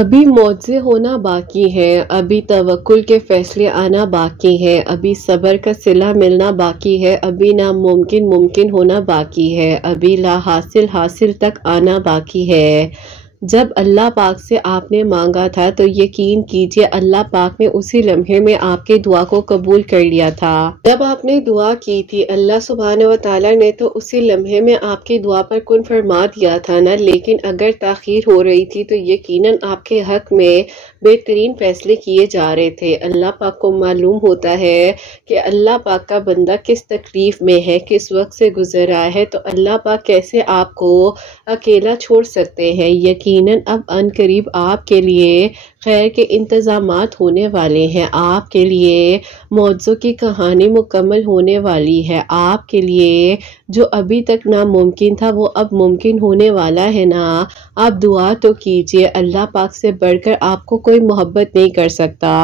अभी मौजे होना बाकी है, अभी तवक्कुल के फैसले आना बाकी है, अभी सब्र का सिला मिलना बाकी है, अभी नामुमकिन मुमकिन होना बाकी है, अभी ला हासिल हासिल तक आना बाकी है। जब अल्लाह पाक से आपने मांगा था तो यकीन कीजिए अल्लाह पाक ने उसी लम्हे में आपकी दुआ को कबूल कर लिया था। जब आपने दुआ की थी अल्लाह सुब्हान व तआला ने तो उसी लम्हे में आपकी दुआ पर कुन फरमा दिया था ना। लेकिन अगर ताखीर हो रही थी तो यकीनन आपके हक में बेहतरीन फैसले किए जा रहे थे। अल्लाह पाक को मालूम होता है कि अल्लाह पाक का बंदा किस तकलीफ में है, किस वक्त से गुजर रहा है, तो अल्लाह पाक कैसे आपको अकेला छोड़ सकते हैं। यकीनन अब अनकरीब आपके लिए खैर के इंतज़ामात होने वाले हैं, आपके लिए मौजों की कहानी मुकम्मल होने वाली है, आपके लिए जो अभी तक नामुमकिन था वो अब मुमकिन होने वाला है ना। आप दुआ तो कीजिए, अल्लाह पाक से बढ़कर आपको कोई मोहब्बत नहीं कर सकता।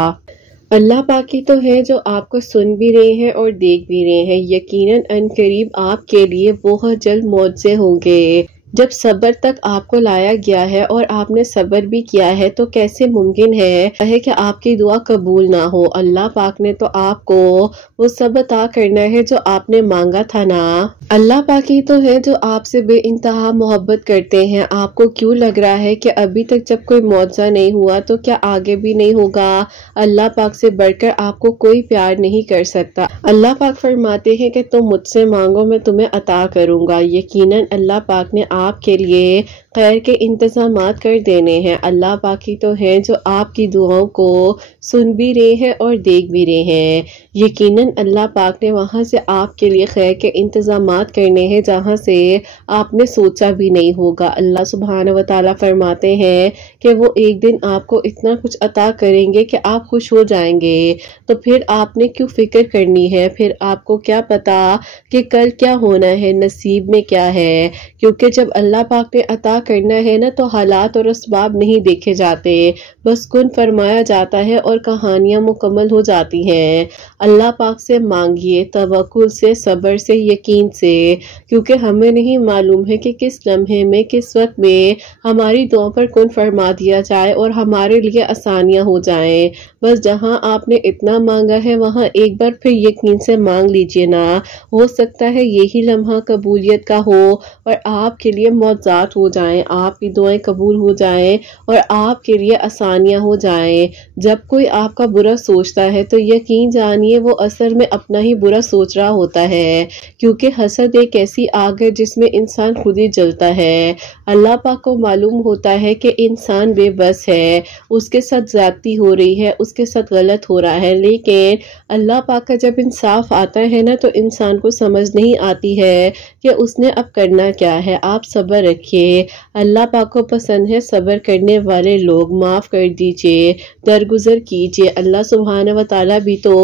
अल्लाह पाक ही तो है जो आपको सुन भी रहे हैं और देख भी रहे हैं। यकीनन अनकरीब आपके लिए बहुत जल्द मौजे होंगे। जब सब्र तक आपको लाया गया है और आपने सब्र भी किया है तो कैसे मुमकिन है कि आपकी दुआ कबूल ना हो। अल्लाह पाक ने तो आपको वो सब अता करना है जो आपने मांगा था ना। अल्लाह पाक ही तो है जो आपसे बेइंतहा मोहब्बत करते हैं। आपको क्यों लग रहा है कि अभी तक जब कोई मौजा नहीं हुआ तो क्या आगे भी नहीं होगा। अल्लाह पाक से बढ़कर आपको कोई प्यार नहीं कर सकता। अल्लाह पाक फरमाते हैं कि तुम मुझसे मांगो मैं तुम्हें अता करूंगा। यकीनन अल्लाह पाक ने आपके लिए खैर के इंतज़ामात कर देने हैं। अल्लाह पाक ही तो हैं जो आपकी दुआओं को सुन भी रहे हैं और देख भी रहे हैं। यकीनन अल्लाह पाक ने वहाँ से आपके लिए खैर के इंतज़ामात करने हैं जहाँ से आपने सोचा भी नहीं होगा। अल्लाह सुब्हान व तआला फरमाते हैं कि वो एक दिन आपको इतना कुछ अता करेंगे कि आप खुश हो जाएंगे। तो फिर आपने क्यों फिक्र करनी है, फिर आपको क्या पता कि कल क्या होना है, नसीब में क्या है। क्योंकि जब अल्लाह पाक ने अता करना है ना तो हालात और असबाब नहीं देखे जाते, बस कुन फरमाया जाता है और कहानियां मुकम्मल हो जाती हैं। अल्लाह पाक से मांगिए तवक्कुल से, सब्र से, यकीन से, क्योंकि हमें नहीं मालूम है कि किस लम्हे में किस वक्त में हमारी दुआ पर कुन फरमा दिया जाए और हमारे लिए आसानियां हो जाएं। बस जहां आपने इतना मांगा है वहां एक बार फिर यकीन से मांग लीजिए ना। हो सकता है यही लम्हा कबूलियत का हो और आपके लिए मौजात हो जाएं, आपकी दुआएं कबूल हो जाएं और आपके लिए आसानियां हो जाएं। जब कोई आपका बुरा सोचता है तो यकीन जानिए वो असल में अपना ही बुरा सोच रहा होता है, क्योंकि हसद एक ऐसी आग है जिसमें इंसान खुद ही जलता है। अल्लाह पाक को मालूम होता है कि इंसान बेबस है, उसके साथ ज्यादती हो रही है, उसके साथ गलत हो रहा है, लेकिन अल्लाह पाक का जब इंसाफ आता है ना तो इंसान को समझ नहीं आती है कि उसने अब करना क्या है। आप सब्र रखिए, अल्लाह पाक को पसंद है सब्र करने वाले लोग। माफ़ कर दीजिए, दरगुजर कीजिए। अल्लाह सुब्हान व तआला भी तो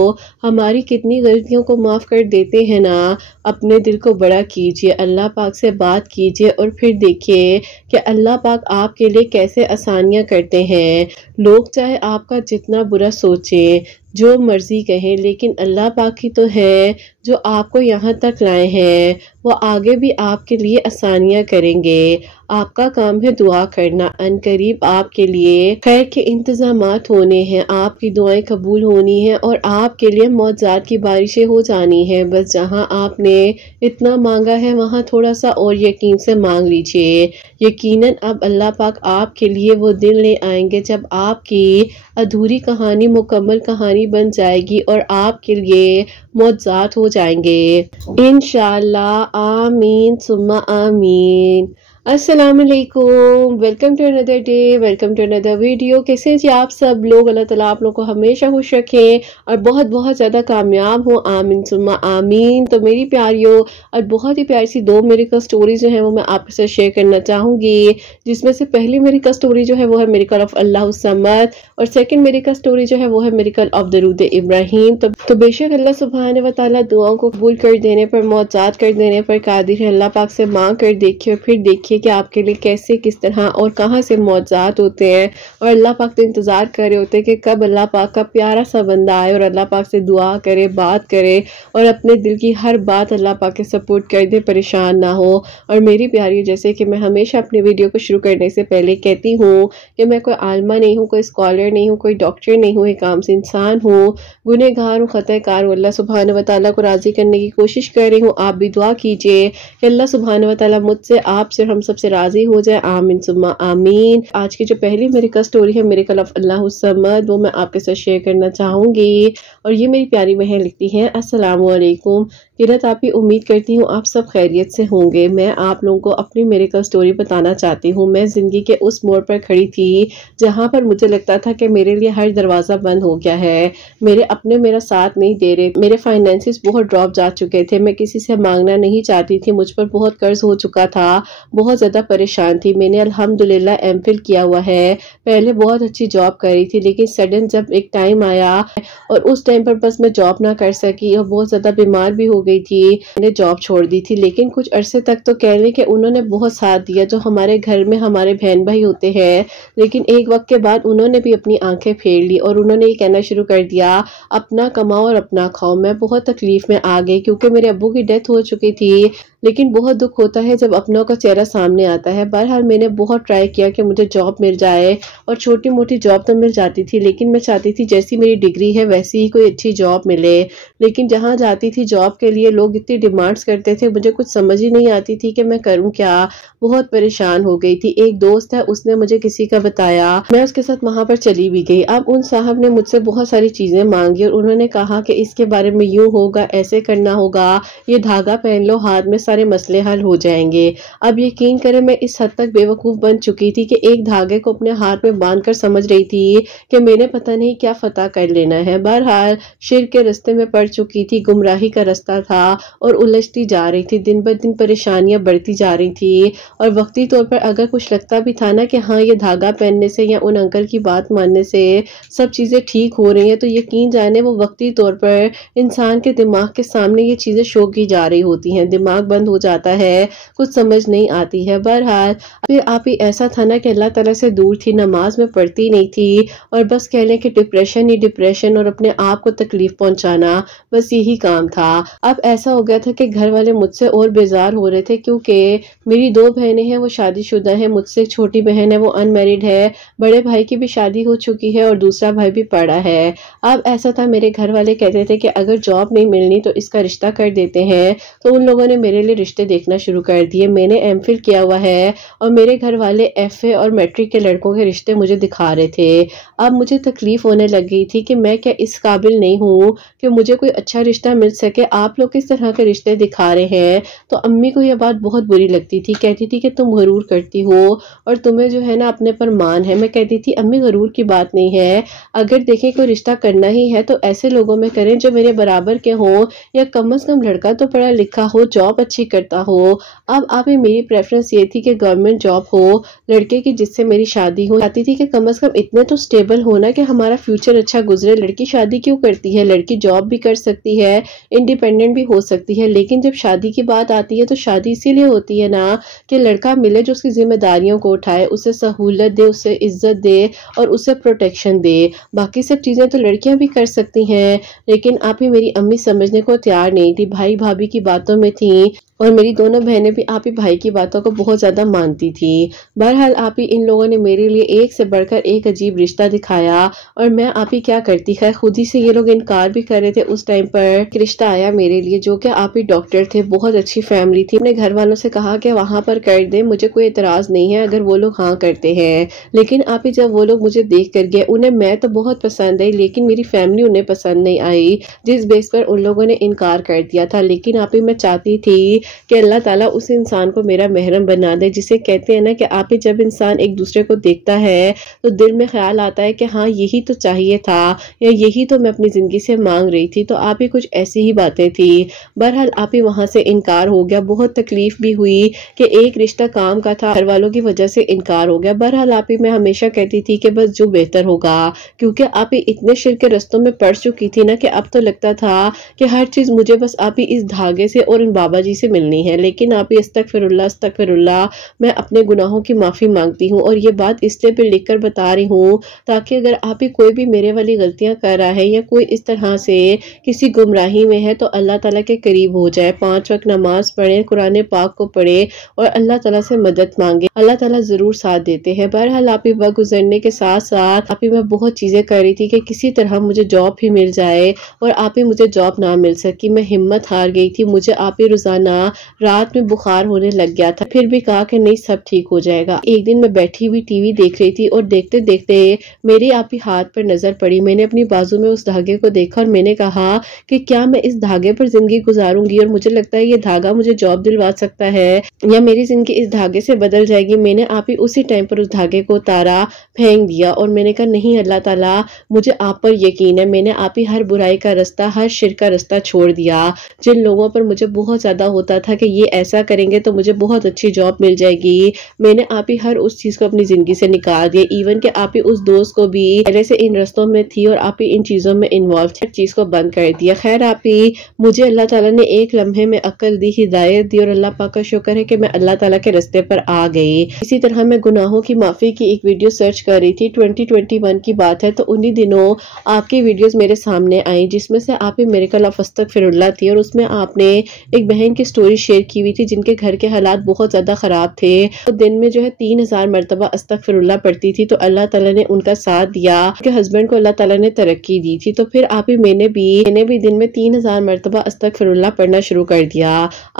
हमारी कितनी गलतियों को माफ़ कर देते हैं ना। अपने दिल को बड़ा कीजिए, अल्लाह पाक से बात कीजिए और फिर देखिए कि अल्लाह पाक आपके लिए कैसे आसानियाँ करते हैं। लोग चाहे आपका जितना बुरा सोचें, जो मर्जी कहें, लेकिन अल्लाह पाक ही तो है जो आपको यहाँ तक लाए हैं, वो आगे भी आपके लिए आसानियाँ करेंगे। आपका काम है दुआ करना। अनकरीब आपके लिए खैर के इंतज़ामात होने हैं, आपकी दुआएं कबूल होनी है और आपके लिए मौजात की बारिशें हो जानी है। बस जहां आपने इतना मांगा है वहां थोड़ा सा और यकीन से मांग लीजिए। यकीनन अब अल्लाह पाक आपके लिए वो दिन ले आएंगे जब आपकी अधूरी कहानी मुकम्मल कहानी बन जाएगी और आपके लिए मौजात हो जाएंगे इंशाअल्लाह। आमीन सुम्मा आमीन। अस्सलाम वालेकुम, welcome to another day, welcome to another video. कैसे हैं जी आप सब लोग। अल्लाह ताला आप लोग को हमेशा खुश रखें और बहुत बहुत ज़्यादा कामयाब हो। आमीन सुम्मा आमीन। तो मेरी प्यारियों और बहुत ही प्यारी सी दो मेरिकल स्टोरी जो है वो मैं आपके साथ शेयर करना चाहूँगी, जिसमें से पहली मेरिकल स्टोरी जो है वो है मेरिकल ऑफ अल्लाह समद और सेकंड मेरिकल स्टोरी जो है वो है मेरिकल ऑफ दरूद इब्राहिम। तो बेशक अल्लाह सुब्हान व तआला दुआओं को कबूल कर देने पर, मौजात कर देने पर कादिर है। अल्लाह पाक से मांग कर देखिए और फिर देखिए देखिए कि आपके लिए कैसे, किस तरह और कहाँ से मौज़ात होते हैं। और अल्लाह पाक तो इंतज़ार कर रहे होते हैं कि कब अल्लाह पाक का प्यारा सा बंदा आए और अल्लाह पाक से दुआ करे, बात करे और अपने दिल की हर बात अल्लाह पाक के सपोर्ट कर दे, परेशान ना हो। और मेरी प्यारी, जैसे कि मैं हमेशा अपने वीडियो को शुरू करने से पहले कहती हूँ कि मैं कोई आलिमा नहीं हूँ, कोई स्कॉलर नहीं हूँ, कोई डॉक्टर नहीं हूँ, एक आम सी इंसान हूँ, गुनहगार हूँ, ख़ताकार हूँ। अल्लाह सुब्हानहू व तआला को राज़ी करने की कोशिश कर रही हूँ। आप भी दुआ कीजिए कि अल्लाह सुब्हानहू व तआला मुझसे, आपसे और हम सबसे राज़ी हो जाए। आमीन सुम्मा आमीन। आज की जो पहली मेरिकल स्टोरी है, मेरिकल ऑफ अल्लाहु समद, वो मैं आपके साथ शेयर करना चाहूँगी। और ये मेरी प्यारी बहन लिखती हैं, अस्सलामु अलैकुम किरत आपी, उम्मीद करती हूँ आप सब खैरियत से होंगे। मैं आप लोगों को अपनी मेरिकल स्टोरी बताना चाहती हूँ। मैं ज़िंदगी के उस मोड़ पर खड़ी थी जहाँ पर मुझे लगता था कि मेरे लिए हर दरवाज़ा बंद हो गया है, मेरे अपने मेरा साथ नहीं दे रहे, मेरे फाइनेंसिस बहुत ड्रॉप जा चुके थे, मैं किसी से मांगना नहीं चाहती थी, मुझ पर बहुत कर्ज हो चुका था, बहुत ज़्यादा परेशान थी। मैंने अल्हम्दुलिल्लाह एमफिल किया हुआ है, पहले बहुत अच्छी जॉब करी थी, लेकिन सडन जब एक टाइम आया और उस टाइम पर बस मैं जॉब ना कर सकी और बहुत ज़्यादा बीमार भी हो गई थी, मैंने जॉब छोड़ दी थी। लेकिन कुछ अरसे तक तो कह लें कि उन्होंने बहुत साथ दिया, जो हमारे घर में हमारे बहन भाई होते हैं। लेकिन एक वक्त के बाद उन्होंने भी अपनी आंखें फेर ली और उन्होंने ये कहना शुरू कर दिया, अपना कमाओ और अपना खाओ। मैं बहुत तकलीफ में आ गई क्योंकि मेरे अब्बू की डेथ हो चुकी थी, लेकिन बहुत दुख होता है जब अपनों का चेहरा सामने आता है। बहरहाल मैंने बहुत ट्राई किया कि मुझे जॉब मिल जाए और छोटी मोटी जॉब तो मिल जाती थी, लेकिन मैं चाहती थी जैसी मेरी डिग्री है वैसी ही कोई अच्छी जॉब मिले। लेकिन जहाँ जाती थी जॉब के लिए लोग इतनी डिमांड्स करते थे, मुझे कुछ समझ ही नहीं आती थी कि मैं करूँ क्या। बहुत परेशान हो गई थी। एक दोस्त है, उसने मुझे किसी का बताया, मैं उसके साथ वहां पर चली भी गई। अब उन साहब ने मुझसे बहुत सारी चीजें मांगी और उन्होंने कहा कि इसके बारे में यूं होगा, ऐसे करना होगा, ये धागा पहन लो हाथ में, सारे मसले हल हो जाएंगे। अब यकीन करें मैं इस हद तक बेवकूफ बन चुकी थी कि एक धागे को अपने हाथ में बांधकर समझ रही थी कि मैंने पता नहीं क्या फतह कर लेना है। बहरहाल शिर के रास्ते में पड़ चुकी थी, गुमराही का रास्ता था और उलझती जा रही थी। दिन ब दिन परेशानियां बढ़ती जा रही थी और वक्ती तौर पर अगर कुछ लगता भी था ना कि हाँ ये धागा पहनने से या उन अंकल की बात मानने से सब चीजें ठीक हो रही हैं, तो यकीन जाने वो वक्ती तौर पर इंसान के दिमाग के सामने ये चीजें शो की जा रही होती हैं, दिमाग बंद हो जाता है, कुछ समझ नहीं आती है। बहरहाल फिर आप ही ऐसा था ना कि अल्लाह ताला से दूर थी, नमाज में पढ़ती नहीं थी और बस कह लें कि डिप्रेशन ही डिप्रेशन और अपने आप को तकलीफ पहुंचाना, बस यही काम था। अब ऐसा हो गया था कि घर वाले मुझसे और बेजार हो रहे थे क्योंकि मेरी दो बहनें हैं, वो शादीशुदा हैं, मुझसे छोटी बहन है वो अनमैरिड है, बड़े भाई की भी शादी हो चुकी है और दूसरा भाई भी पड़ा है। अब ऐसा था, मेरे घर वाले कहते थे कि अगर जॉब नहीं मिलनी तो इसका रिश्ता कर देते हैं, तो उन लोगों ने मेरे लिए रिश्ते देखना शुरू कर दिए। मैंने एमफिल किया हुआ है और मेरे घर वाले एफए और मैट्रिक के लड़कों के रिश्ते मुझे दिखा रहे थे। अब मुझे तकलीफ होने लग गई थी कि मैं क्या इस काबिल नहीं हूँ कि मुझे कोई अच्छा रिश्ता मिल सके, आप लोग किस तरह के रिश्ते दिखा रहे हैं। तो अम्मी को यह बात बहुत बुरी लगती थी, कहती थी कि तुम गरूर करती हो और तुम्हें जो है ना अपने पर मान है। मैं कहती थी अम्मी गरूर की बात नहीं है, अगर देखें कोई रिश्ता करना ही है तो ऐसे लोगों में करें जो मेरे बराबर के हों या कम से कम लड़का तो पढ़ा लिखा हो, जॉब अच्छी करता हो। अब आप मेरी प्रेफरेंस ये थी कि गवर्नमेंट जॉब हो, लड़के की जिससे मेरी शादी हो। चाहती थी कि कम से कम इतने तो स्टेबल होना कि हमारा फ्यूचर अच्छा गुजरे। लड़की शादी क्यों करती है, लड़की जॉब भी कर सकती है, इंडिपेंडेंट भी हो सकती है, लेकिन जब शादी की बात आती है तो शादी इसीलिए होती है ना कि लड़का मिले जो उसकी जिम्मेदारियों को उठाए, उसे सहूलत दे, उसे इज्जत दे और उसे प्रोटेक्शन दे। बाकी सब चीजें तो लड़कियां भी कर सकती हैं, लेकिन आप ही मेरी अम्मी समझने को तैयार नहीं थी, भाई भाभी की बातों में थी और मेरी दोनों बहनें भी आप ही भाई की बातों को बहुत ज्यादा मानती थी। बहरहाल आप ही इन लोगों ने मेरे लिए एक से बढ़कर एक अजीब रिश्ता दिखाया और मैं आप ही क्या करती, खैर खुद ही से ये लोग इनकार भी कर रहे थे। उस टाइम पर रिश्ता आया मेरे लिए जो कि आप ही डॉक्टर थे, बहुत अच्छी फैमिली थी। अपने घर वालों से कहा कि वहां पर कर दे, मुझे कोई एतराज नहीं है अगर वो लोग हाँ करते हैं। लेकिन आप ही जब वो लोग मुझे देख कर गए, उन्हें मैं तो बहुत पसंद आई लेकिन मेरी फैमिली उन्हें पसंद नहीं आई, जिस बेस पर उन लोगों ने इनकार कर दिया था। लेकिन आप ही मैं चाहती थी कि अल्लाह ताला उस इंसान को मेरा महरम बना दे, जिसे कहते हैं ना कि आप ही जब इंसान एक दूसरे को देखता है तो दिल में ख्याल आता है कि हाँ यही तो चाहिए था या यही तो मैं अपनी जिंदगी से मांग रही थी। तो आप ही कुछ ऐसी ही बातें थी। बहरहाल आप ही वहाँ से इनकार हो गया। बहुत तकलीफ भी हुई कि एक रिश्ता काम का था, घर वालों की वजह से इनकार हो गया। बहरहाल आप ही मैं हमेशा कहती थी कि बस जो बेहतर होगा, क्योंकि आप ही इतने शिर के रस्तों में पड़ चुकी थी ना कि अब तो लगता था कि हर चीज मुझे बस आप ही इस धागे से और इन बाबा जी से मिलनी है। लेकिन आप ही अस्तगफिरुल्लाह अस्तगफिरुल्लाह, मैं अपने गुनाहों की माफी मांगती हूँ और ये बात इसलिए पे लिख कर बता रही हूँ ताकि अगर आप ही कोई भी मेरे वाली गलतियां कर रहा है या कोई इस तरह से किसी गुमराही में है तो अल्लाह ताला के करीब हो जाए। 5 वक्त नमाज पढ़े, कुरान पाक को पढ़े और अल्लाह ताला से मदद मांगे। अल्लाह ताला जरूर साथ देते हैं। बहरहाल आप ही वक्त गुजरने के साथ साथ आप ही मैं बहुत चीजें कर रही थी कि किसी तरह मुझे जॉब ही मिल जाए और आप ही मुझे जॉब ना मिल सकी। मैं हिम्मत हार गई थी। मुझे आप ही रोजाना रात में बुखार होने लग गया था, फिर भी कहा कि नहीं सब ठीक हो जाएगा। एक दिन मैं बैठी हुई टीवी देख रही थी और देखते देखते मेरे आप ही हाथ पर नजर पड़ी। मैंने अपनी बाजू में उस धागे को देखा और मैंने कहा कि क्या मैं इस धागे पर जिंदगी गुजारूंगी और मुझे लगता है ये धागा मुझे जॉब दिलवा सकता है या मेरी जिंदगी इस धागे से बदल जाएगी। मैंने आप ही उसी टाइम पर उस धागे को उतारा, फेंक दिया और मैंने कहा नहीं अल्लाह ताला मुझे आप पर यकीन है। मैंने आप ही हर बुराई का रास्ता, हर शिर का रास्ता छोड़ दिया। जिन लोगों पर मुझे बहुत ज्यादा होता था कि ये ऐसा करेंगे तो मुझे बहुत अच्छी जॉब मिल जाएगी, मैंने आप ही हर उस चीज को अपनी जिंदगी से निकाल दिया। इवन के आप ही उस दोस्त को भी पहले से इन रस्तों में थी और आप ही इन चीजों में इन्वॉल्व थी, चीज को बंद कर दिया। खैर आप ही मुझे अल्लाह ताला ने एक लम्हे में अकल दी, हिदायत दी और अल्लाह पाक का शुक्र है कि मैं अल्लाह ताला के रास्ते पर आ गई। इसी तरह मैं गुनाहों की माफी की एक वीडियो सर्च कर रही थी, 2021 की बात है, तो उन्हीं दिनों आपकी वीडियोस मेरे सामने आई जिसमें से आप ही मेरे कल अस्तगफिरुल्लाह थी और उसमें आपने एक बहन की स्टोरी शेयर की हुई थी जिनके घर के हालात बहुत ज्यादा खराब थे। तो दिन में जो है 3000 मरतबा अस्तगफिरुल्लाह पढ़ती थी तो अल्लाह ताला ने उनका साथ दिया, उनके हस्बैंड को अल्लाह ताला ने तरक्की दी थी। तो फिर आप ही मैंने भी दिन में 3000 मरतबा अस्तगफिरुल्लाह पढ़ना शुरू कर दिया।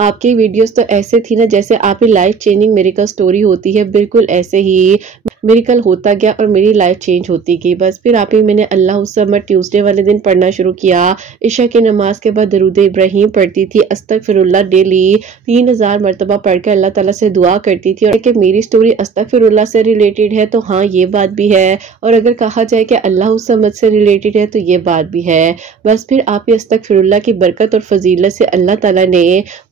आपकी वीडियोस तो ऐसे थी ना जैसे आप ही लाइफ चेंजिंग मिरेकल स्टोरी होती है, बिल्कुल ऐसे ही मिरेकल होता गया और मेरी लाइफ चेंज होती गई। बस फिर आप ही मैंने अल्लाह समर ट्यूसडे वाले दिन पढ़ना शुरू किया। इशा की नमाज के बाद दरूद इब्राहिम पढ़ती थी, अस्तगफिरुल्लाह डेली 3000 मरतबा पढ़ के अल्लाह ताला से दुआ करती थी। और कि मेरी स्टोरी अस्तगफिरुल्लाह से रिलेटेड है तो हाँ ये बात भी है, और अगर कहा जाए कि अल्लाह समद से रिलेटेड है तो ये बात भी है। बस फिर आप ही अस्तगफिरुल्लाह की बरकत और फजीलत से अल्लाह ताला ने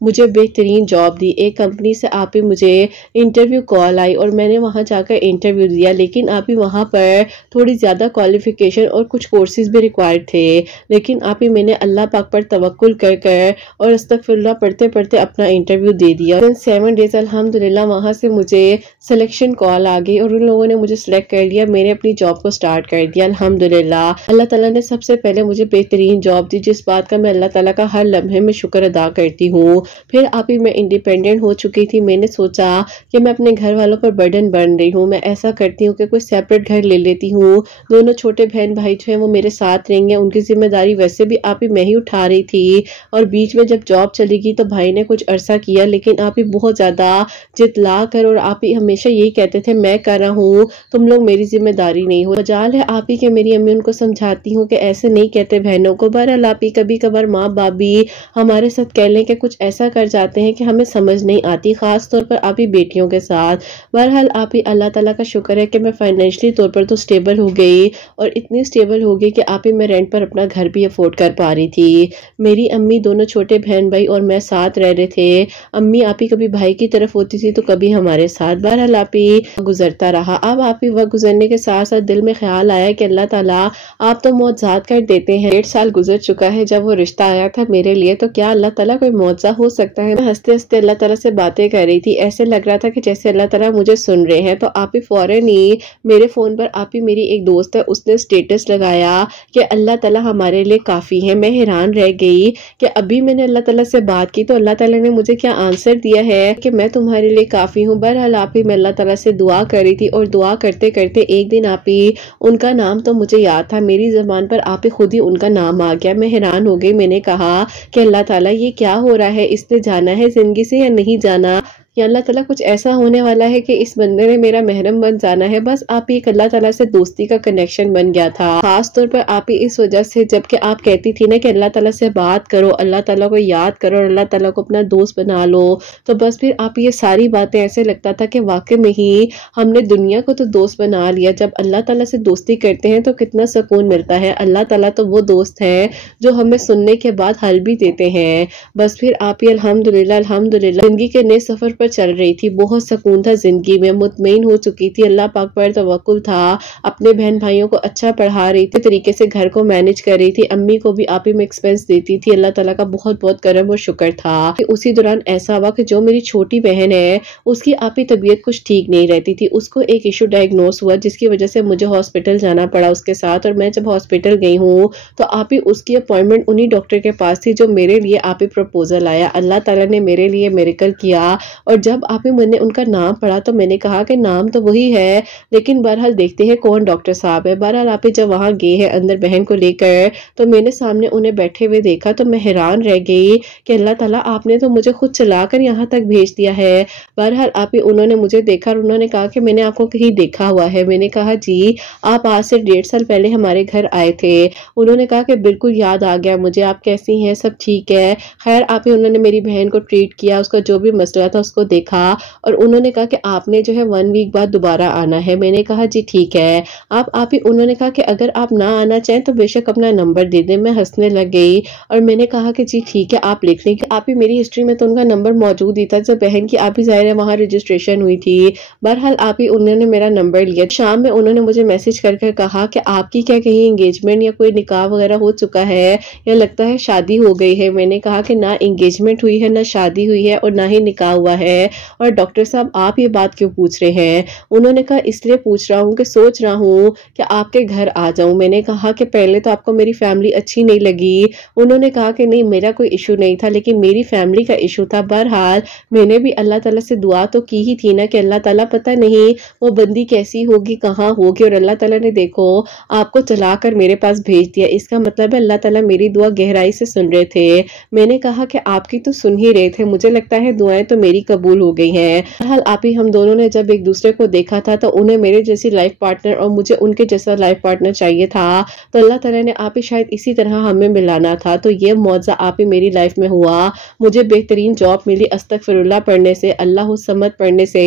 मुझे बेहतरीन जॉब दी। एक कंपनी से आप ही मुझे इंटरव्यू कॉल आई और मैंने वहां जाकर इंटरव्यू दिया, लेकिन आप ही वहां पर थोड़ी ज्यादा क्वालिफिकेशन और कुछ कोर्सेज भी रिक्वायर्ड थे। लेकिन आप ही मैंने अल्लाह पाक पर तवक्कुल कर कर और अस्तगफिरुल्लाह पढ़ते पढ़ते अपना इंटरव्यू दे दिया। 7 डेज अल्हम्दुलिल्लाह वहां से मुझे सिलेक्शन कॉल आ गई और उन लोगों ने मुझे सिलेक्ट कर लिया। मैंने अपनी जॉब को स्टार्ट कर दिया अल्हम्दुलिल्लाह। अल्लाह ताला ने सबसे पहले मुझे बेहतरीन जॉब दी जिस बात का मैं अल्लाह ताला का हर लम्हे में शुक्र अदा करती हूँ। फिर आप ही मैं इंडिपेंडेंट हो चुकी थी। मैंने सोचा कि मैं अपने घर वालों पर बर्डन बन रही हूँ, मैं ऐसा करती हूँ कि कोई सेपरेट घर ले लेती हूँ। दोनों छोटे बहन भाई जो है वो मेरे साथ रहेंगे, उनकी जिम्मेदारी वैसे भी आप ही मैं ही उठा रही थी। और बीच में जब जॉब चली गई तो भाई ने कुछ अरसा किया, लेकिन आप ही बहुत ज्यादा जितला कर और आप ही हमेशा यही कहते थे मैं कर रहा हूँ, तुम लोग मेरी जिम्मेदारी नहीं हो। मजाल है आप ही के मेरी अम्मी उनको समझाती हूँ कि ऐसे नहीं कहते बहनों को। बहरहाल आप ही कभी कभार माँ बाप भी हमारे साथ कह लें कि कुछ ऐसा कर जाते हैं कि हमें समझ नहीं आती, खास तौर पर आप ही बेटियों के साथ। बहरहाल आप ही अल्लाह ताला का शुक्र है कि मैं फाइनेंशियली तौर पर तो स्टेबल हो गई और इतनी स्टेबल हो गई कि आप ही मैं रेंट पर अपना घर भी अफोर्ड कर पा रही थी। मेरी अम्मी, दोनों छोटे बहन भाई और मैं साथ रह रहे थे। अम्मी आप ही कभी भाई की तरफ होती थी तो कभी हमारे साथ। बहरहाल आप ही गुजरता रहा। अब आप ही वक्त गुजरने के साथ साथ दिल में ख्याल आया कि अल्लाह ताला आप तो मौजज़ात कर देते हैं। 1.5 साल गुजर चुका है जब वो रिश्ता आया था मेरे लिए, तो क्या अल्लाह ताला कोई मौजज़ा हो सकता है। मैं हंसते हंसते अल्लाह ताला से बातें कर रही थी, ऐसे लग रहा था कि जैसे अल्लाह ताला मुझे सुन रहे हैं। तो आप ही फौरन ही मेरे फोन पर आप ही मेरी एक दोस्त है, उसने स्टेटस लगाया कि अल्लाह ताला हमारे लिए काफी है। मैं हैरान रह गई कि अभी मैंने अल्लाह ताला से बात की तो अल्लाह ताला ने मुझे क्या आंसर दिया है कि मैं तुम्हारे लिए काफी हूँ। बहरहाल आप ही मैं अल्लाह ताला से दुआ कर रही थी और दुआ करते करते एक दिन आप ही उनका नाम तो मुझे याद था, मेरी जबान पर आप ही खुद ही उनका नाम आ गया। मैं हैरान हो गई। मैंने कहा कि अल्लाह ताला ये क्या हो रहा है, इसने जाना है जिंदगी से या नहीं जाना। या अल्लाह ताला कुछ ऐसा होने वाला है कि इस बंदे ने मेरा महरम बन जाना है। बस आप एक अल्लाह ताला से दोस्ती का कनेक्शन बन गया था। खास तौर पर आप ही इस वजह से, जबकि आप कहती थी ना कि अल्लाह ताला से बात करो, अल्लाह ताला को याद करो और अल्लाह ताला को अपना दोस्त बना लो, तो बस फिर आप ये सारी बातें ऐसे लगता था कि वाकई में ही हमने दुनिया को तो दोस्त बना लिया। जब अल्लाह ताला से दोस्ती करते हैं तो कितना सुकून मिलता है। अल्लाह ताला तो वो दोस्त है जो हमें सुनने के बाद हल भी देते हैं। बस फिर आप ये अल्हम्दुलिल्लाह अल्हम्दुलिल्लाह जिंदगी के नए सफर पर चल रही थी। बहुत सुकून था जिंदगी में, मुतमईन हो चुकी थी, अल्लाह पाक पर तवक्कुल था, अपने बहन भाइयों को अच्छा पढ़ा रही थी, तरीके से घर को मैनेज कर रही थी, अम्मी को भी आप ही में एक्सपेंस देती थी। अल्लाह ताला का बहुत बहुत करम और शुक्र था। उसी दौरान ऐसा हुआ कि जो मेरी छोटी बहन है उसकी आप ही तबीयत कुछ ठीक नहीं रहती थी। उसको एक इशू डायग्नोस हुआ जिसकी वजह से मुझे हॉस्पिटल जाना पड़ा उसके साथ। और मैं जब हॉस्पिटल गई हूँ तो आप ही उसकी अपॉइंटमेंट उन्हीं डॉक्टर के पास थी जो मेरे लिए आप ही प्रपोजल आया। अल्लाह ताला ने मेरे लिए मिरेकल किया। और जब आप ही मैंने उनका नाम पढ़ा तो मैंने कहा कि नाम तो वही है, लेकिन बहरहाल देखते हैं कौन डॉक्टर साहब है। बहरहाल आप ही जब वहाँ गए हैं अंदर बहन को लेकर तो मैंने सामने उन्हें बैठे हुए देखा तो मैं हैरान रह गई कि अल्लाह ताला आपने तो मुझे खुद चलाकर यहाँ तक भेज दिया है। बहरहाल आप ही उन्होंने मुझे देखा और उन्होंने कहा कि मैंने आपको कहीं देखा हुआ है। मैंने कहा जी, आप आज से 1.5 साल पहले हमारे घर आए थे। उन्होंने कहा कि बिल्कुल याद आ गया मुझे, आप कैसी हैं, सब ठीक है। खैर आप ही उन्होंने मेरी बहन को ट्रीट किया, उसका जो भी मसला था उसको देखा और उन्होंने कहा कि आपने जो है 1 वीक बाद दोबारा आना है। मैंने कहा जी ठीक है। आप ही उन्होंने कहा कि अगर आप ना आना चाहें तो बेशक अपना नंबर दे दें। मैं हंसने लग गई और मैंने कहा कि जी ठीक है, आप लिख लें। आप ही मेरी हिस्ट्री में तो उनका नंबर मौजूद ही था, जब बहन की आप ही ज़ाहिर है वहाँ रजिस्ट्रेशन हुई थी। बहरहाल आप ही उन्होंने मेरा नंबर लिया। शाम में उन्होंने मुझे मैसेज करके कहा कि आपकी क्या कहीं एंगेजमेंट या कोई निकाह वगैरह हो चुका है या लगता है शादी हो गई है। मैंने कहा कि ना एंगेजमेंट हुई है, ना शादी हुई है और ना ही निकाह हुआ है। और डॉक्टर साहब आप ये बात क्यों पूछ रहे हैं? उन्होंने कहा इसलिए पूछ रहा हूँ कि सोच रहा हूँ कि आपके घर आ जाऊं। मैंने कहा कि पहले तो आपको मेरी फैमिली अच्छी नहीं लगी। उन्होंने कहा कि नहीं मेरा कोई इशू नहीं था, लेकिन मेरी फैमिली का इशू था। बहरहाल मैंने भी अल्लाह ताला से दुआ तो की ही थी ना कि अल्लाह ताला पता नहीं वो बंदी कैसी होगी, कहाँ होगी, और अल्लाह ताला ने देखो आपको चला कर मेरे पास भेज दिया। इसका मतलब है अल्लाह ताला मेरी दुआ गहराई से सुन रहे थे। मैंने कहा कि आपकी तो सुन ही रहे थे, मुझे लगता है दुआएं तो मेरी कबूल हो गई हैं। बहरहाल आप ही हम दोनों ने जब एक दूसरे को देखा था तो उन्हें मेरे जैसी लाइफ पार्टनर और मुझे उनके जैसा लाइफ पार्टनर चाहिए था। तो अल्लाह ताला ने आप ही शायद इसी तरह हमें मिलाना था। तो ये मौजा आप ही मेरी लाइफ में हुआ। मुझे बेहतरीन जॉब मिली, अस्तगफिरुल्लाह पढ़ने से, अल्लाह समद पढ़ने से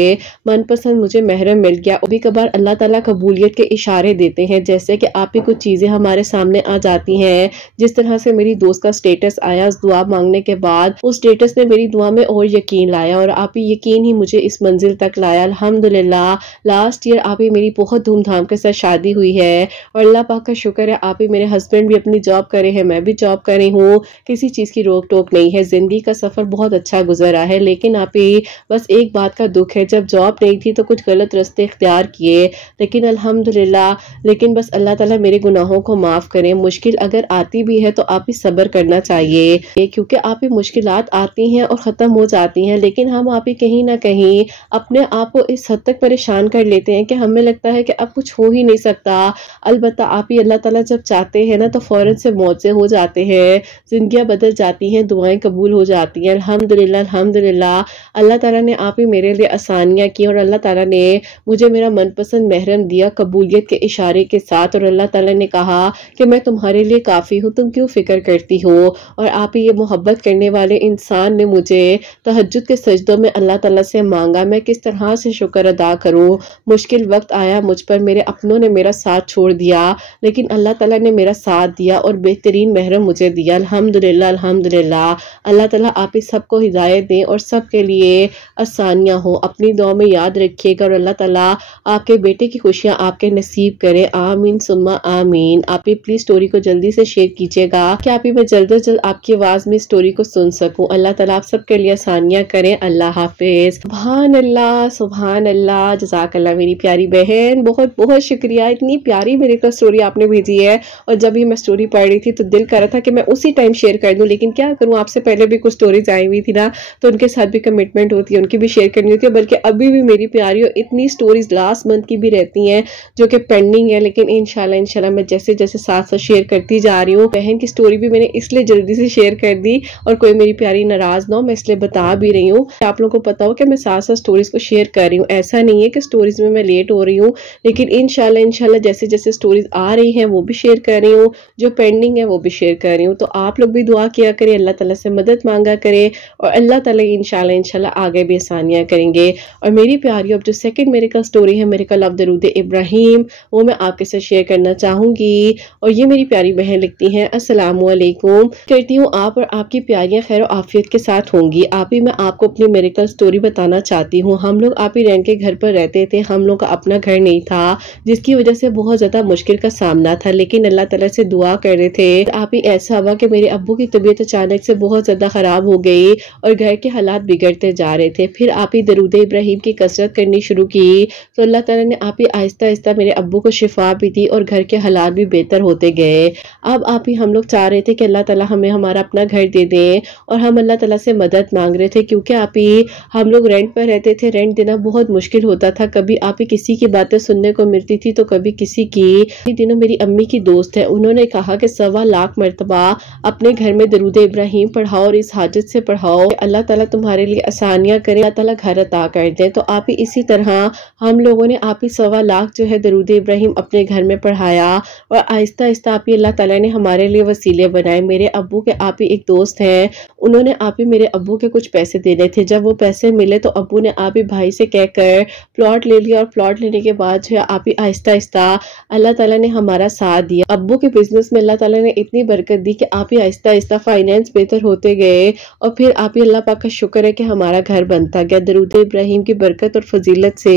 मनपसंद मुझे महरम मिल गया। कभी कभार अल्लाह ताला कबूलियत के इशारे देते हैं, जैसे कि आप ही कुछ चीज़ें हमारे सामने आ जाती हैं। जिस तरह से मेरी दोस्त का स्टेटस आया उस दुआ मांगने के बाद, उस स्टेटस ने मेरी दुआ में और यकीन लाया और आप ही यकीन ही मुझे इस मंजिल तक लाया। अल्हम्दुलिल्लाह लास्ट ईयर आप ही मेरी बहुत धूमधाम के साथ शादी हुई है और अल्लाह पाक का शुक्र है आप ही मेरे हस्बैंड भी अपनी जॉब करे हैं, मैं भी जॉब कर रही हूँ। किसी चीज़ की रोक टोक नहीं है, जिंदगी का सफ़र बहुत अच्छा गुजरा है। लेकिन आप ही बस एक बात का दुख है, जब जॉब नहीं थी तो कुछ गलत रास्ते इख्तियार किए, लेकिन अल्हम्दुलिल्लाह, लेकिन बस अल्लाह ताला मेरे गुनाहों को माफ़ करें। मुश्किल अगर आती भी है तो आप ही सब्र करना चाहिए, क्योंकि आप ही मुश्किलात आती हैं और ख़त्म हो जाती हैं, लेकिन हम आप ही कहीं ना कहीं अपने आप को इस हद तक परेशान कर लेते हैं कि हमें लगता है कि अब कुछ हो ही नहीं सकता। अलबत्ता आप ही अल्लाह ताला जब चाहते हैं ना तो फ़ौरन से मौजे हो जाते हैं, ज़िंदगियाँ बदल जाती हैं, दुआएं कबूल हो जाती हैं। अल्हम्दुलिल्लाह अल्हम्दुलिल्लाह अल्लाह ताला ने आप ही मेरे लिए आसानियाँ की और अल्लाह ताला ने मुझे मेरा मनपसंद महरम दिया कबूलियत के इशारे के साथ। और अल्लाह ताला ने कहा कि मैं तुम्हारे लिए काफ़ी हूँ, तुम क्यों फ़िक्र करती हो। और आप ही ये मोहब्बत करने वाले इंसान ने मुझे तहज्जुद के सजदों में अल्लाह ताला से मांगा, मैं किस तरह से शुक्र अदा करूँ। मुश्किल वक्त आया मुझ पर, मेरे अपनों ने मेरा साथ छोड़ दिया, लेकिन अल्लाह ताला ने मेरा साथ दिया और बेहतरीन महरम मुझे दिया। अल्हम्दुलिल्लाह अल्हम्दुलिल्लाह। अल्लाह ताला आप ही सबको हिदायत दें और सब के लिए आसानियाँ हो। अपनी दुआ में याद रखिएगा और अल्लाह ताला आपके बेटे की खुशियाँ आपके नसीब करे। आमीन सुम्मा आमीन। आप ही प्लीज़ स्टोरी को जल्दी से शेयर कीजिएगा कि आप ही मैं जल्द से जल्द आपकी आवाज़ में स्टोरी को सुन सकूँ। अल्लाह ताला आप सबके लिए आसानियाँ करें। अल्लाह हाफिज़। सुभान अल्लाह सुभान अल्लाह। जज़ाकल्लाह मेरी प्यारी बहन, बहुत बहुत शुक्रिया, इतनी प्यारी मेरे को स्टोरी आपने भेजी है। और जब भी मैं स्टोरी पढ़ रही थी तो दिल कर रहा था कि मैं उसी टाइम शेयर कर दूं, लेकिन क्या करूं, आपसे पहले भी कुछ स्टोरीज आई हुई थी ना, तो उनके साथ भी कमिटमेंट होती है, उनकी भी शेयर करनी होती है। बल्कि अभी भी मेरी प्यारियों इतनी स्टोरीज लास्ट मंथ की भी रहती हैं जो कि पेंडिंग है, लेकिन इंशाल्लाह मैं जैसे जैसे साथ साथ शेयर करती जा रही हूँ। बहन की स्टोरी भी मैंने इसलिए जल्दी से शेयर कर दी और कोई मेरी प्यारी नाराज ना हो, मैं इसलिए बता भी रही हूँ। आप आप लोगों को पता हो कि मैं साथ साथ स्टोरीज को शेयर कर रही हूँ। ऐसा नहीं है कि स्टोरीज में मैं लेट हो रही हूँ, लेकिन इंशाल्लाह जैसे जैसे स्टोरीज आ रही हैं वो भी शेयर कर रही हूँ, जो पेंडिंग है वो भी शेयर कर रही हूँ। तो आप लोग भी दुआ किया करें, अल्लाह ताला से मदद मांगा करें और अल्लाह ताला इंशाल्लाह आगे भी आसानियाँ करेंगे। और मेरी प्यारी अब जो सेकंड मेरेकल स्टोरी है, मेरेकल ऑफ दरूद इब्राहिम, वो मैं आपके साथ शेयर करना चाहूंगी। और ये मेरी प्यारी बहन लिखती हैं, अस्सलामु अलैकुम, करती हूँ आप और आपकी प्यारियां खैर और आफियत के साथ होंगी। आप ही मैं आपको अपनी मेरेकल स्टोरी बताना चाहती हूँ। हम लोग आप ही रेंट के घर पर रहते थे, हम लोग का अपना घर नहीं था, जिसकी वजह से बहुत ज्यादा मुश्किल का सामना था, लेकिन अल्लाह ताला से दुआ कर रहे थे। आप ही ऐसा हुआ कि मेरे अब्बू की तबीयत अचानक से बहुत ज्यादा खराब हो गई और घर के हालात बिगड़ते जा रहे थे। फिर आप ही दरूद इब्राहिम की कसरत करनी शुरू की, तो अल्लाह ताला ने आप ही आहिस्ता आहिस्ता मेरे अब्बू को शिफा भी दी और घर के हालात भी बेहतर होते गए। अब आप ही हम लोग चाह रहे थे कि अल्लाह ताला हमें हमारा अपना घर दे दें और हम अल्लाह ताला से मदद मांग रहे थे, क्योंकि आप ही हम लोग रेंट पर रहते थे, रेंट देना बहुत मुश्किल होता था। कभी आप ही किसी की बातें सुनने को मिलती थी तो कभी किसी की। दिनों मेरी अम्मी की दोस्त है, उन्होंने कहा कि 1.25 लाख मरतबा अपने घर में दरूद इब्राहिम पढ़ाओ और इस हाजत से पढ़ाओ, अल्लाह ताला तुम्हारे लिए आसानियां करे, अल्लाह ताला घर अता कर दे। तो आप ही इसी तरह हम लोगों ने आप ही 1.25 लाख जो है दरूद इब्राहिम अपने घर में पढ़ाया और आहिस्ता आहिस्ता आप ही अल्लाह ताला ने हमारे लिए वसीले बनाए। मेरे अब्बू के आप ही एक दोस्त हैं, उन्होंने आप ही मेरे अब्बू के कुछ पैसे देने थे। जब वो पैसे मिले तो अब्बू ने आप ही भाई से कहकर प्लॉट ले लिया और प्लॉट लेने के बाद जो है आप ही आहिस्ता आहिस्ता अल्लाह ताला ने हमारा साथ दिया। अब्बू के बिजनेस में अल्लाह ताला ने इतनी बरकत दी कि आप ही आहिस्ता आहिस्ता फाइनेंस बेहतर होते गए और फिर आप ही अल्लाह पाक का शुक्र है कि हमारा घर बनता गया। दरूद इब्राहिम की बरकत और फजीलत से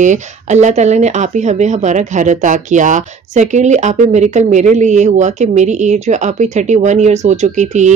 अल्लाह ताला ने आप ही हमें हमारा घर अता किया। सेकेंडली आप ही मिरेकल मेरे लिए ये हुआ कि मेरी एज जो आप ही 31 ईयर्स हो चुकी थी।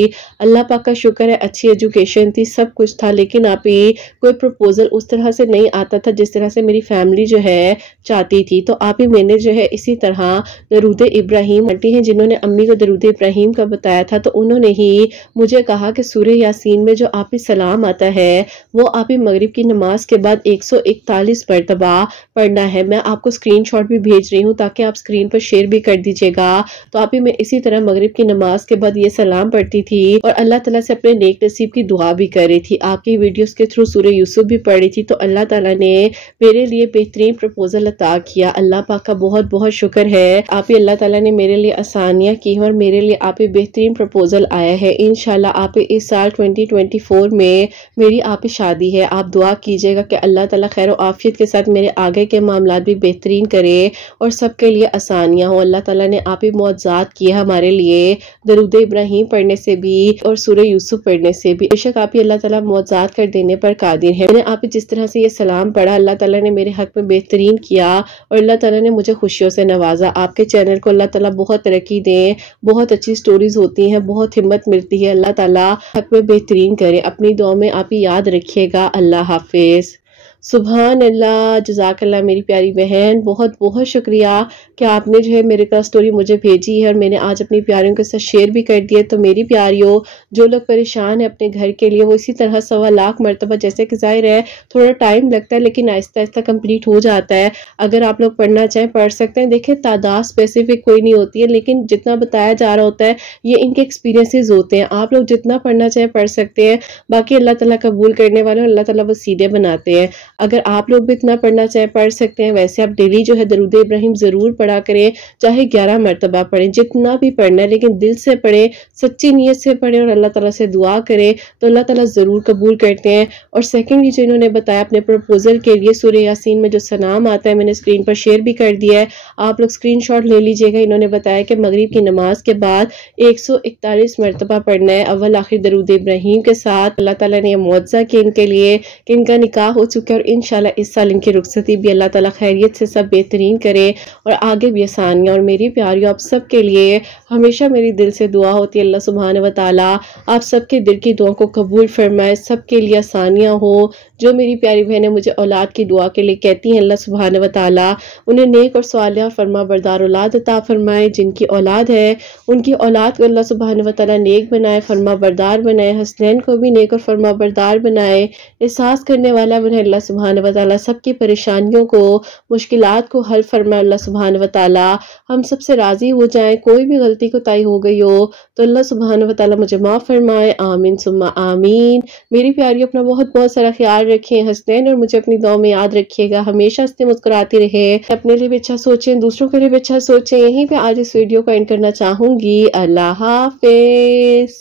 अल्लाह पाक का शुक्र है, अच्छी एजुकेशन थी, सब कुछ था, लेकिन आप ही कोई प्रपोजल उस तरह से नहीं आता था जिस तरह से मेरी फैमिली जो है चाहती थी। तो आप ही मैंने जो है इसी तरह दरूद इब्राहिम आंटी हैं जिन्होंने अम्मी को दरूद इब्राहिम का बताया था, तो उन्होंने ही मुझे कहा कि सूरह यासीन में जो आप ही सलाम आता है वो आप ही मगरिब की नमाज के बाद 141 मरतबा पढ़ना है। मैं आपको स्क्रीनशॉट भी भेज रही हूँ ताकि आप स्क्रीन पर शेयर भी कर दीजिएगा। तो आप ही मैं इसी तरह मगरिब की नमाज के बाद ये सलाम पढ़ती थी और अल्लाह ताला से अपने नेक नसीब की दुआ भी कर रही थी। आपकी वीडियोस के थ्रू सूरह यूसुफ भी पढ़ी थी, तो अल्लाह ताला ने मेरे लिए बेहतरीन प्रपोजल अता किया। अल्लाह पाक का बहुत बहुत शुक्र है। आप ही अल्लाह ताला ने मेरे लिए आसानियां की और मेरे लिए आप ही बेहतरीन प्रपोजल आया है। इंशाल्लाह आप ही इस साल 2024 में मेरी आप ही शादी है। आप दुआ कीजिएगा कि अल्लाह ताला खैर और आफियत के साथ मेरे आगे के मामलात भी बेहतरीन करे और सबके लिए आसानियां हो। अल्लाह ताला ने आप ही मौजज़ात किए हमारे लिए दरूद इब्राहिम पढ़ने से भी और सूरह यूसुफ पढ़ने से भी। बेशक आप ही अल्लाह ताला मौजज़ात कर देने पर कादिर है। मैंने आप ही जिस तरह से ये सलाम पढ़ा, अल्लाह ताला ने मेरे हक में बेहतरीन किया और अल्लाह ताला ने मुझे खुशियों से नवाजा। आपके चैनल को अल्लाह ताला बहुत तरक्की दे, बहुत अच्छी स्टोरीज होती हैं, बहुत हिम्मत मिलती है। अल्लाह ताला हक में बेहतरीन करे। अपनी दुआ में आप ही याद रखिएगा। अल्लाह हाफिज। सुभान अल्लाह, जज़ाकल्लाह मेरी प्यारी बहन, बहुत बहुत शुक्रिया कि आपने जो है मेरे का स्टोरी मुझे भेजी है और मैंने आज अपनी प्यारियों के साथ शेयर भी कर दिया। तो मेरी प्यारियों, जो लोग परेशान है अपने घर के लिए, वो इसी तरह 1.25 लाख मरतबा, जैसे कि जाहिर है थोड़ा टाइम लगता है लेकिन आहिस्ता आहिस्ता कंप्लीट हो जाता है। अगर आप लोग पढ़ना चाहें पढ़ सकते हैं। देखिए तादाद स्पेसिफिक कोई नहीं होती है, लेकिन जितना बताया जा रहा होता है ये इनके एक्सपीरियंसेस होते हैं। आप लोग जितना पढ़ना चाहें पढ़ सकते हैं। बाकी अल्लाह ताला कबूल करने वाले, अल्लाह ताला वसीले बनाते हैं। अगर आप लोग भी इतना पढ़ना चाहे पढ़ सकते हैं। वैसे आप डेली जो है दरूद इब्राहिम जरूर पढ़ा करें, चाहे 11 मरतबा पढ़ें, जितना भी पढ़ना है, लेकिन दिल से पढ़े, सच्ची नीयत से पढ़े और अल्लाह ताला से दुआ करें तो अल्लाह ताला जरूर कबूल करते हैं। और सेकेंडली जो इन्होंने बताया अपने प्रपोजल के लिए, सूरह यासीन में जो सलाम आता है मैंने स्क्रीन पर शेयर भी कर दिया है, आप लोग स्क्रीनशॉट ले लीजिएगा। इन्होंने बताया कि मगरिब की नमाज के बाद 141 मरतबा पढ़ना है अव्वल आखिर दरूद इब्राहिम के साथ। अल्लाह ताला ने मुआवजा किया इनके लिए कि इनका निकाह हो चुका है और इंशाल्लाह इस साल इनकी रुखसती भी अल्लाह ताला खैरियत से सब बेहतरीन करे और आगे भी आसानियाँ। और मेरी प्यारियों, आप सब के लिए हमेशा मेरी दिल से दुआ होती है, अल्लाह सुब्हान व तआला आप सबके दिल की दुआ को कबूल फरमाए, सबके लिए आसानियाँ हो। जो मेरी प्यारी बहनें मुझे औलाद की दुआ के लिए कहती हैं, अल्लाह सुब्हान व तआला उन्हें नेक और सालिहा फरमा बरदार औलाद अता फरमाए। जिनकी औलाद है उनकी औलाद को अल्लाह सुब्हान व तआला नेक बनाए, फरमा बरदार बनाए। हसनैन को भी नेक और फरमा बरदार बनाए, एहसास करने वाला बनाए अल्लाह सुब्हान व तआला। सबकी परेशानियों को, मुश्किलात को हल फरमाए अल्लाह सुब्हान व तआला। हम सबसे राजी हो जाए, कोई भी गलती कोताही हो गई हो तो अल्लाह सुब्हान व तआला मुझे माफ़ फरमाए। आमीन सुम्मा आमीन। मेरी प्यारी, अपना बहुत बहुत सारा ख्याल रखें हंसनैन, और मुझे अपनी दुआ में याद रखिएगा। हमेशा हंसते मुस्कुराते रहे, अपने लिए भी अच्छा सोचें, दूसरों के लिए भी अच्छा सोचें। यहीं पे आज इस वीडियो को एंड करना चाहूंगी। अल्लाह हाफिज।